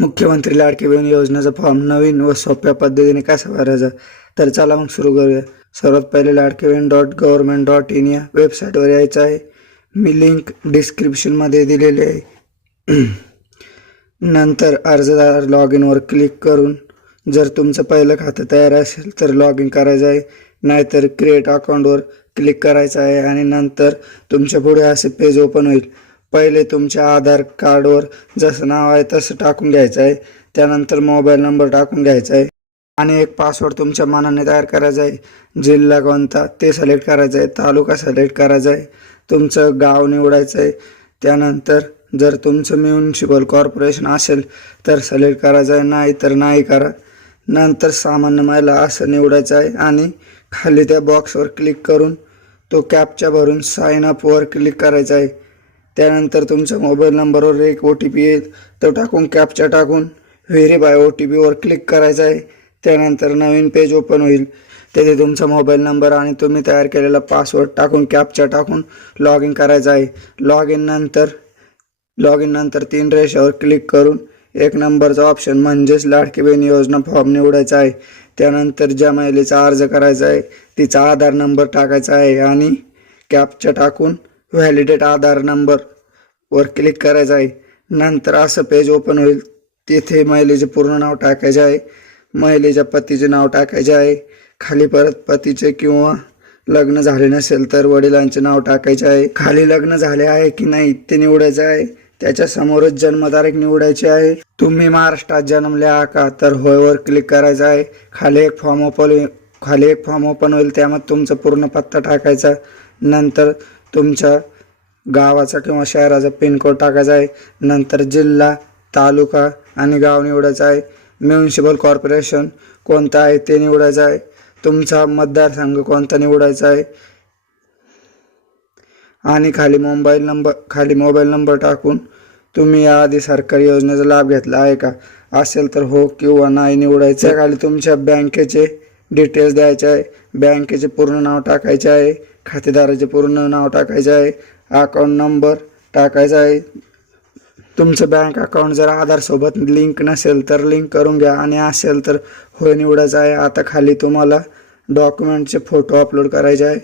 मुख्यमंत्री लाडकी बहीण योजनेचा फॉर्म नवीन व सोप्या पद्धतीने कसा भरायचा, तर चला मग सुरू करूया। सर्वात पहिले ladkibhin.government.in या वेबसाईटवर यायचं आहे। मी लिंक डिस्क्रिप्शनमध्ये दिलेली आहे। नंतर अर्जदार लॉग इनवर क्लिक करून जर तुमचं पहिलं खातं तयार असेल तर लॉग इन करायचं आहे, नाहीतर क्रिएट अकाउंटवर क्लिक करायचं आहे आणि नंतर तुमच्या पुढे असे पेज ओपन होईल। पहिले तुमच्या आधार कार्डवर जसं नाव आहे तसं टाकून घ्यायचं आहे, त्यानंतर मोबाईल नंबर टाकून घ्यायचा आहे आणि एक पासवर्ड तुमच्या मनाने तयार करायचा आहे। जिल्हा कोणता ते सिलेक्ट करायचं आहे, तालुका सिलेक्ट करायचा आहे, तुमचं गाव निवडायचं आहे। त्यानंतर जर तुमचं म्युनिसिपल कॉर्पोरेशन असेल तर सिलेक्ट करायचं आहे, नाही तर नाही करा। नंतर सामान्य महिला असं निवडायचं आहे आणि खाली त्या बॉक्सवर क्लिक करून तो कॅप्चा भरून साइन अपवर क्लिक करायचा आहे। त्यानंतर तुमच्या मोबाईल नंबरवर एक OTP येईल, तो टाकून कॅप्चा टाकून व्हेरीफाय OTPवर क्लिक करायचा आहे। त्यानंतर नवीन पेज ओपन होईल, तेथे तुमचा मोबाईल नंबर आणि तुम्ही तयार केलेला पासवर्ड टाकून कॅप्चा टाकून लॉग इन करायचा आहे। लॉग इन नंतर 3 रेषावर क्लिक करून 1 नंबरचा ऑप्शन म्हणजेच लाडकी बहीण योजना फॉर्म निवडायचा आहे। त्यानंतर ज्या महिलेचा अर्ज करायचा आहे तिचा आधार नंबर टाकायचा आहे आणि कॅप्चा टाकून व्हॅलिडेट आधार नंबर वर क्लिक करायचं आहे। नंतर असं पेज ओपन होईल, तिथे महिलेचे पूर्ण नाव टाकायचे आहे, महिलेच्या पतीचे नाव टाकायचे आहे, खाली परत पतीचे किंवा लग्न झाले नसेल तर वडिलांचे नाव टाकायचे आहे, खाली लग्न झाले आहे की नाही ते निवडायचे आहे, त्याच्या समोरच जन्मतारीख निवडायची आहे। तुम्ही महाराष्ट्रात जन्मले आहात का, तर होयवर क्लिक करायचं आहे। खाली एक फॉर्म ओपन होईल, त्यामध्ये तुमचा पूर्ण पत्ता टाकायचा, नंतर तुमच्या गावाचा किंवा शहराचा पिनकोड टाकायचा आहे, नंतर जिल्हा, तालुका आणि गाव निवडायचं आहे। म्युनिसिपल कॉर्पोरेशन कोणतं आहे ते निवडायचं आहे, तुमचा मतदारसंघ कोणता निवडायचा आहे आणि खाली मोबाईल नंबर टाकून तुम्ही याआधी सरकारी योजनेचा लाभ घेतला आहे का, असेल तर हो किंवा नाही निवडायचं। खाली तुमच्या बँकेचे डिटेल्स द्यायचे आहे, बँकेचे पूर्ण नाव टाकायचे आहे, खातेदाराचे पूर्ण नाव टाकायचे आहे, अकाउंट नंबर टाकायचा आहे। तुमचं बँक अकाउंट जर आधार सोबत लिंक नसेल तर लिंक करून घ्या आणि असेल तर होय निवडायचं आहे। आता खाली तुम्हाला डॉक्युमेंटचे फोटो अपलोड करायचे आहे।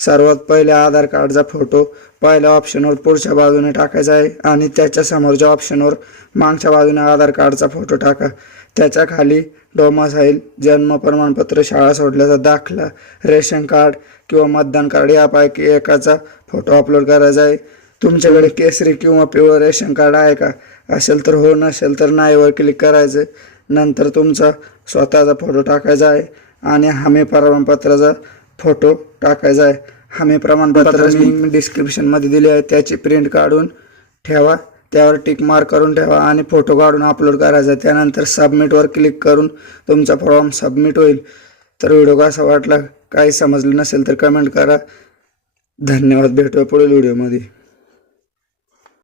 सर्वात पहिले आधार कार्डचा फोटो पहिल्या ऑप्शनवर पुढच्या बाजूने टाकायचा आहे आणि त्याच्या समोरच्या ऑप्शनवर मागच्या बाजूने आधार कार्डचा फोटो टाका। त्याच्या खाली डोमासाईल, जन्म प्रमाणपत्र, शाळा सोडल्याचा दाखला, रेशन कार्ड किंवा मतदान कार्ड यापैकी एकाचा फोटो अपलोड करायचा आहे। तुमच्याकडे केसरी किंवा पिवळं रेशन कार्ड आहे का, असेल तर हो, नसेल तर नाहीवर क्लिक करायचं। नंतर तुमचा स्वतःचा फोटो टाकायचा आहे आणि हमी प्रमाणपत्राचा फोटो टाकायचा आहे। हमी प्रमाणपत्र मी डिस्क्रिप्शनमध्ये दिले आहे, त्याची प्रिंट काढून ठेवा, त्यावर टिक मार्क करून ठेवा आणि फोटो काढून अपलोड करायचा। त्यानंतर सबमिटवर क्लिक करून तुमचा फॉर्म सबमिट होईल। तर व्हिडिओ कसा वाटला, काही समजलं नसेल तर कमेंट करा। धन्यवाद, भेटूया पुढील व्हिडिओमध्ये।